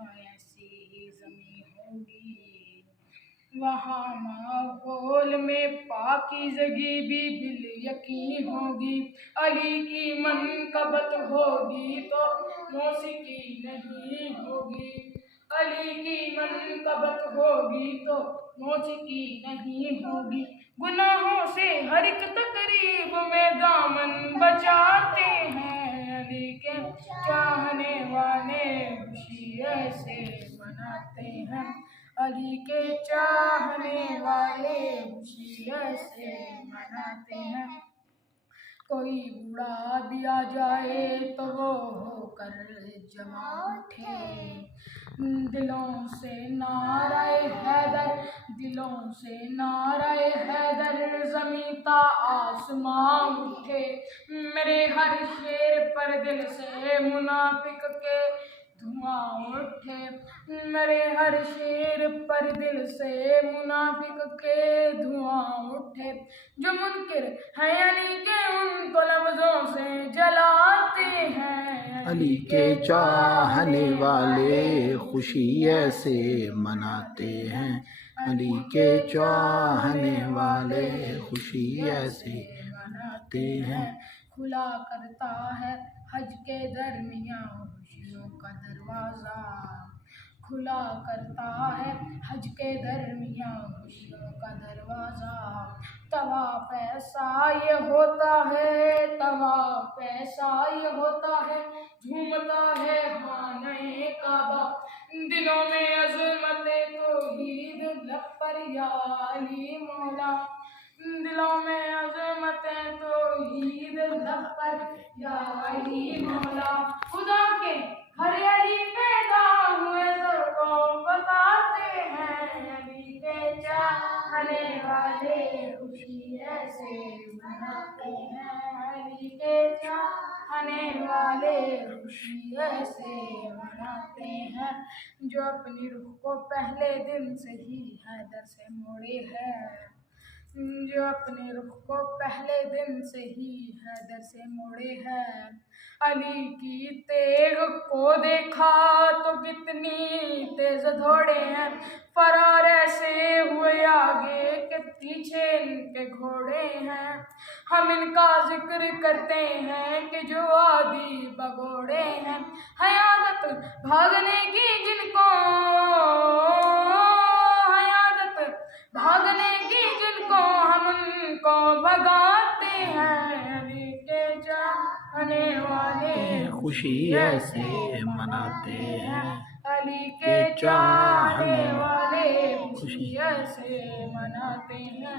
ایسی ہی زمین ہوگی، وہاں ماحول میں پاکیزگی بھی بالیقین ہوگی۔ علی کی منقبت ہوگی تو موسیقی نہیں ہوگی، علی کی منقبت ہوگی تو موسیقی نہیں ہوگی۔ گناہوں سے ہر ایک تقریب میں دامن بچاتے ہیں، علی کے چاہنے والے خوشی ایسے مناتے ہیں، علی کے چاہنے والے خوشی ایسے مناتے ہیں۔ کوئی بوڑھا بھی آ جائے تو وہ ہو کر جمع اٹھے، دلوں سے نعرہ حیدر، دلوں سے نعرہ حیدر زمیں تا آسمان اٹھے۔ میرے ہر شعر پر دل سے منافق کے دھواں اٹھے، میرے ہر شعر پر دل سے منافق کے دھواں اٹھے۔ جو منکر ہیں علی کے ان کو لفظوں سے جلاتے ہیں، علی کے چاہنے والے خوشی ایسے مناتے ہیں، علی کے چاہنے والے خوشی ایسے مناتے ہیں۔ کھلا کرتا ہے حج کے درمیان خوشیوں کا دروازہ، کھلا کرتا ہے حج کے درمیان خوشیوں کا دروازہ۔ طواف ایسا یہ ہوتا ہے، طواف ایسا یہ ہوتا ہے، جھومتا ہے خانہ کعبہ، دلوں میں عظمت توحید لب پر یا علی مولا، دلوں میں عظمت توحید لب پر یا علی مولا۔ خدا کے گھر علی پیدا ہوئے سب کو بتاتے ہیں، علی کے چاہنے والے خوشی ایسے مناتے ہیں، علی کے چاہنے والے خوشی ایسے مناتے ہیں۔ جو اپنی روح کو پہلے دن سے ہی حیدر سے موڑے ہے، جو اپنی روح کو پہلے دن سے ہی حیدر سے موڑے ہے، علی کی تیغ کو دیکھا تو کتنی تیز دوڑے ہیں، فرار ایسے ہوئے آگے کہ پیچھے ان کے گھوڑے ہیں۔ ہم ان کا ذکر کرتے ہیں کہ جو عادی بگوڑے ہیں، ہے عادت بھاگنے کی جن کو، ہے عادت بھاگنے کی جن کو، ہم ان کو بھگاتے ہیں، علی کے چاہنے والے خوشی ایسے مناتے ہیں، علی کے چاہنے والے خوشی ایسے مناتے ہیں۔